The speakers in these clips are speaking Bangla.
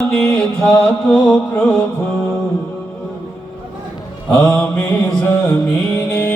থাকো প্রভু, আমি জমিনে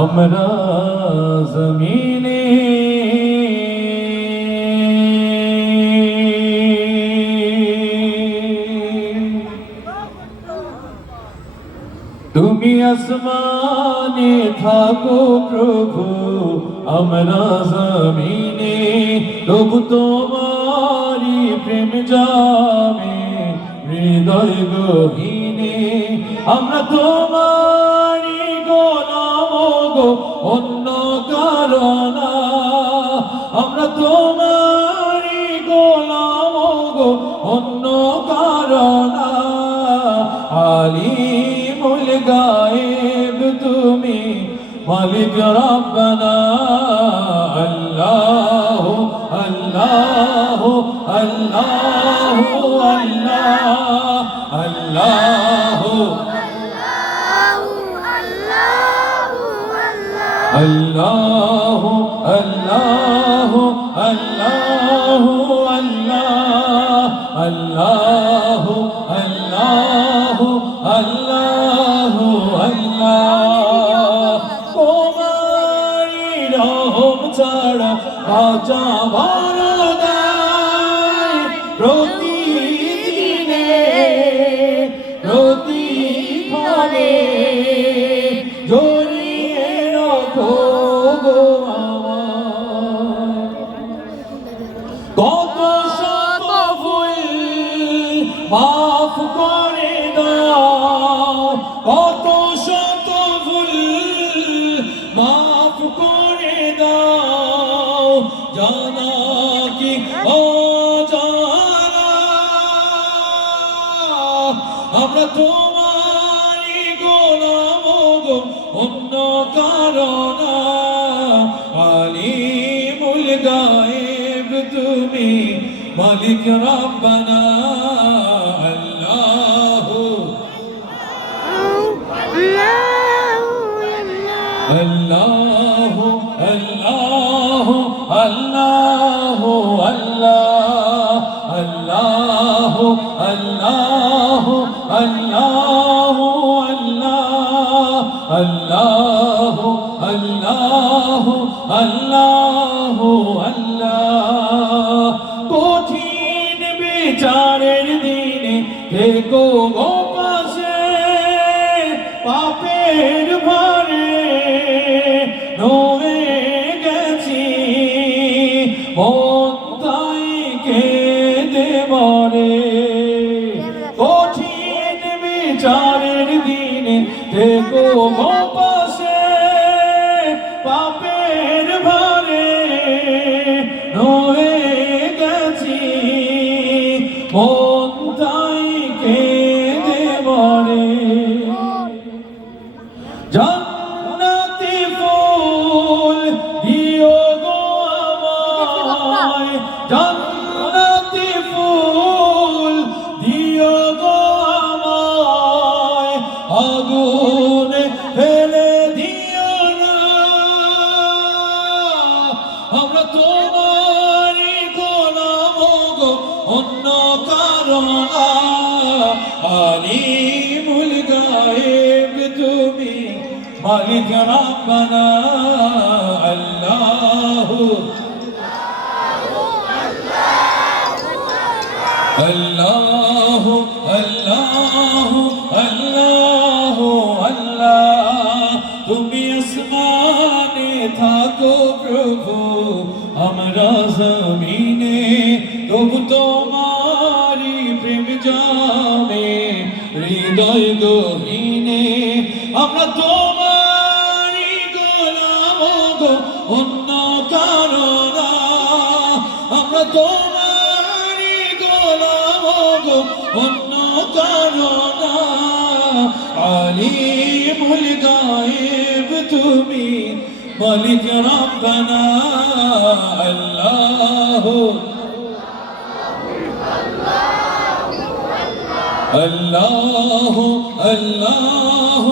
আমরা জমিনে তুমি আসমানে থাকো প্রভু, আমরা জমিনে তবু তোমারি প্রেম জামে হৃদয় গহীনে। আমরা তোমারি গোলাম গো, অন্য কারো না। আমরা তোমারি গোলাম গো, অন্য কারো না। আলিমুল গায়েব তুমি, মালিক রব্বানা। আল্লাহ আল্লাহ আল্লাহ আল্লাহ আল্লাহ আল্লাহ আল্লাহ আল্লাহ আল্লাহ আল্লাহ আল্লাহ আল্লাহ। তোমারি রহম ছাড়া বাঁচা বরদায়, প্রতিদিনে প্রতিক্ষণে জড়িয়ে রাখো গো আমায়। কত শত ভুল মাফ করে দাও, কত শত ভুল মাফ করে দাও। জানা কি অজানা, আমরা তোমারি গোলাম গো, অন্য কারো না। আলিমুল গায়েব তুমি, মালিক রব্বানা। আল্লাহ আল্লাহ আল্লাহ আল্লাহ আল্লাহ আল্লাহ আল্লাহ আল্লাহ আল্লাহ আল্লাহ আল্লাহ। কঠিন বিচারের দিনে থেকো গো পাশে, পাপের ভারে নয়ে গেছি মন তাই কেঁদে মরে। কঠিন বিচারের দিনে থেকো গো পাশে, পাপের ভারে নয়ে গেছি মন তাই কেঁদে মরে। জান্নাতি ফুল দিও গো আমায়, জান্নাতি ফুল দিও গো আমায়। আগুনে ফেলে দিও না, আমরা তোমারি গোলাম গো, অন্য কারো না। আলিমুল গায়েব তুমি, মালিক রব্বানা। আল্লাহ আল্লাহ আল্লাহ আল্লাহ আল্লাহ। তুমি আসমানে থাকো প্রভু, আমরা জমিনে তবু তোমারি প্রেম জামে হৃদয় গহীনে। আমরা তোমারি গোলাম গো, অন্য কারো না। আমরা তোমারি গোলাম গো, অন্য কারো না। আলিমুল গায়েব তুমি, মালিক রব্বানা। আল্লাহ আল্লাহ আল্লাহ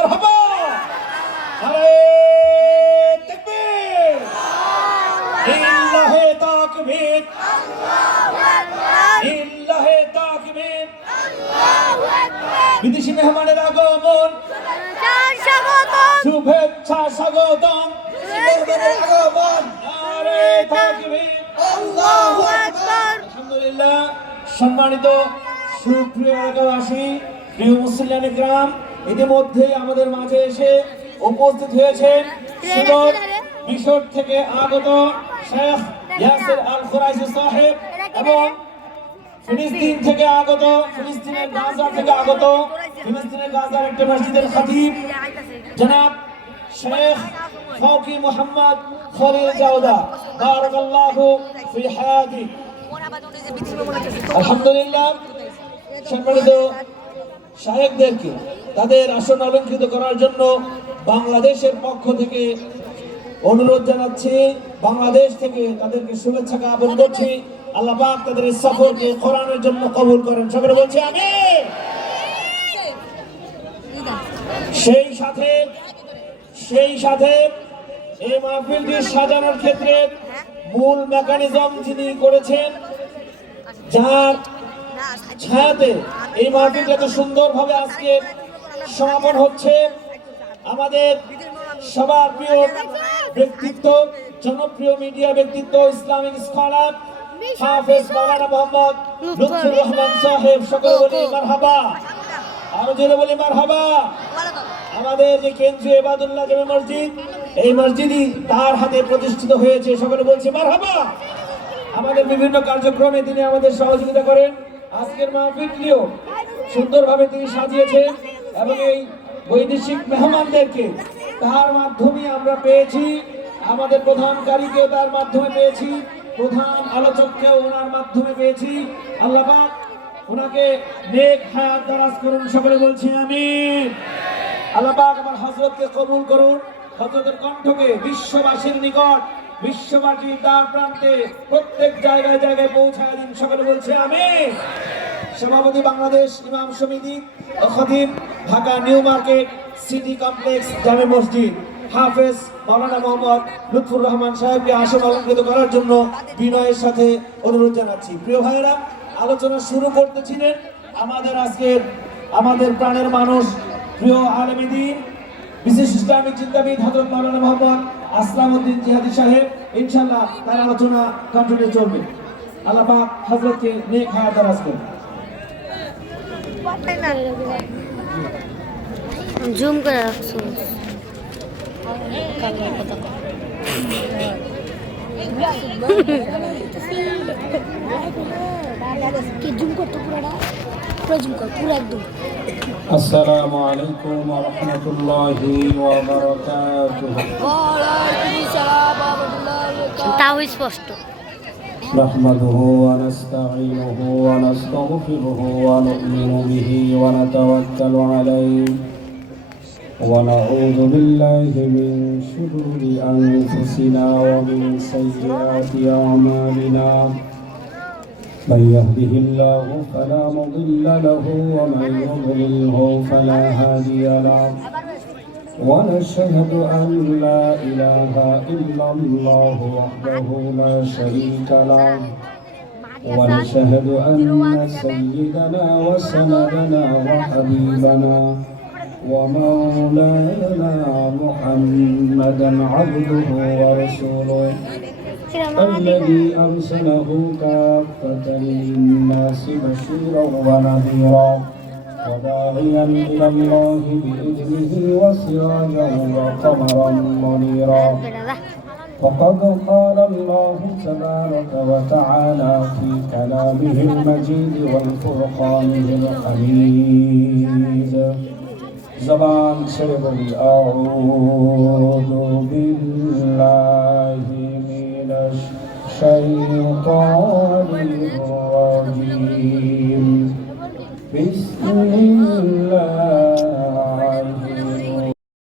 মারহাবা। আরে তাকবীর, লিল্লাহি তাকবীর, লিল্লাহি তাকবীর। বিদেশি মেহমানের আগমন, শুভেচ্ছা স্বাগতম, আগমন। আরে তাকবীর, আল্লাহু আকবার। আলহামদুলিল্লাহ। সম্মানিত সুপ্রিয় এলাকাবাসী, প্রিয় মুসলিম গ্রাম, ইতিমধ্যে আমাদের মাঝে এসে উপস্থিত হয়েছেন মিশর থেকে আগত শেখ ইয়াসির আল খুরাইশি সাহেব এবং ফিলিস্তিন থেকে আগত, ফিলিস্তিনের গাজা থেকে আগত, ফিলিস্তিনের গাজার একটা মসজিদের খতিব জনাব শেখ ফৌকি মোহাম্মদ খলিল জাওদা, বারাকাল্লাহু ফি হায়াতি। আলহামদুলিল্লাহ। সম্মানিত শায়েখদেরকে তাদের আসন অলঙ্কৃত করার জন্য বাংলাদেশের পক্ষ থেকে অনুরোধ জানাচ্ছি, বাংলাদেশ থেকে তাদেরকে শুভেচ্ছা জ্ঞাপন করছি। আল্লাহ পাক তাদের এই সফরকে কোরআনের জন্য কবুল করেন, সকলে বলছি আমিন। সেই সাথে এই মাহফিলটি সাজানোর ক্ষেত্রে মূল মেকানিজম যিনি করেছেন, যার ছায়াতে এই মাহফিলটা এত সুন্দরভাবে আজকে সমাপন হচ্ছে, আমাদের সবার প্রিয় ব্যক্তিত্ব, জনপ্রিয় মিডিয়া ব্যক্তিত্ব, ইসলামিক স্কলার হাফেজ মাওলানা মোহাম্মদ লুৎফুর রহমান সাহেব, সকলে বলি মারহাবা। আরো জোরে বলি মারহাবা। আমাদের যে কেন্দ্রীয় ইবাদুল্লাহ জামে মসজিদ, এই মসজিদই তার হাতে প্রতিষ্ঠিত হয়েছে, সকলে বলছি মারহাবা। আমাদের বিভিন্ন কার্যক্রমে তিনি আমাদের সহযোগিতা করেন। আজকের মাহফিলটিও সুন্দরভাবে তিনি সাজিয়েছেন এবং এই বৈদেশিক মেহমানদেরকে তার মাধ্যমে আমরা পেয়েছি, আমাদের প্রধান কারিকেও তার মাধ্যমে পেয়েছি, প্রধান আলোচককেও ওনার মাধ্যমে পেয়েছি। আল্লাহ পাক ওনাকে নেক হায়াত দারাজ করুন, সকলে বলছি আমিন। আল্লাহ পাক আমার হযরতকে কবুল করুন, হযরতের কণ্ঠকে বিশ্ববাসীর নিকট, বিশ্ববাসীর দ্বার প্রান্তে প্রত্যেক জায়গায় জায়গায় পৌঁছায় দিন, সকলে বলছে আমিন। সভাপতি বাংলাদেশ ইমাম সমিতি ও খতিব, Dhaka new market city complex জামে মসজিদ, হাফেজ মাওলানা মোহাম্মদ লুৎফুর রহমান সাহেবকে আসন অলঙ্কৃত করার জন্য বিনয়ের সাথে অনুরোধ জানাচ্ছি। প্রিয় ভাইয়েরা, আলোচনা শুরু করতেছিলেন আমাদের প্রাণের মানুষ, প্রিয় আলেম দ্বীন, বিশেষ ইসলামিক চিন্তাবিদ হযরত মাওলানা মোহাম্মদ আসলামউদ্দিন জিহাদি সাহেব। ইনশাআল্লাহ তার আলোচনা কন্টিনিউ চলবে। আল্লাহ পাক হযরতকে নেক হায়াত দারাজ করুন। জুম করে রাখছো জুম করতো পুরোটা জুম কর পুরো একদম। আসসালামু আলাইকুম ওয়া রাহমাতুল্লাহি ওয়া বারাকাতুহু। ওয়া আলাইকুম আসসালাম ওয়া রাহমাতুল্লাহি ওয়া বারাকাতুহু। তাও স্পষ্ট। নাহমাদুহু ওয়া নাস্তাঈনুহু ওয়া নাস্তাগফিরুহু ওয়া নু'মিনু বিহি ওয়া নাতাওয়াক্কালু আলাইহি ওয়া নাউযু বিল্লাহি মিন শুরুরি আনফুসিনা ওয়া মিন সাইয়্যাতি আ'মালিনা। من يهده الله فلا مضل له ومن يضلله فلا هادي له ونشهد أن لا إله إلا الله وحده لا شريك له ونشهد أن سيدنا وسندنا وحبيبنا ومولانا محمدا عبده ورسوله الذي أرسله كافة للناس بشيرا ونذيرا وداعيا إلى الله بإذنه وسراجا وقمرا منيرا. وقد قال الله تبارك وتعالى في كلامه المجيد والفرقانه الحميد. زبان شربي أعوذ بالله من الشيطان الرجيم. بسم الله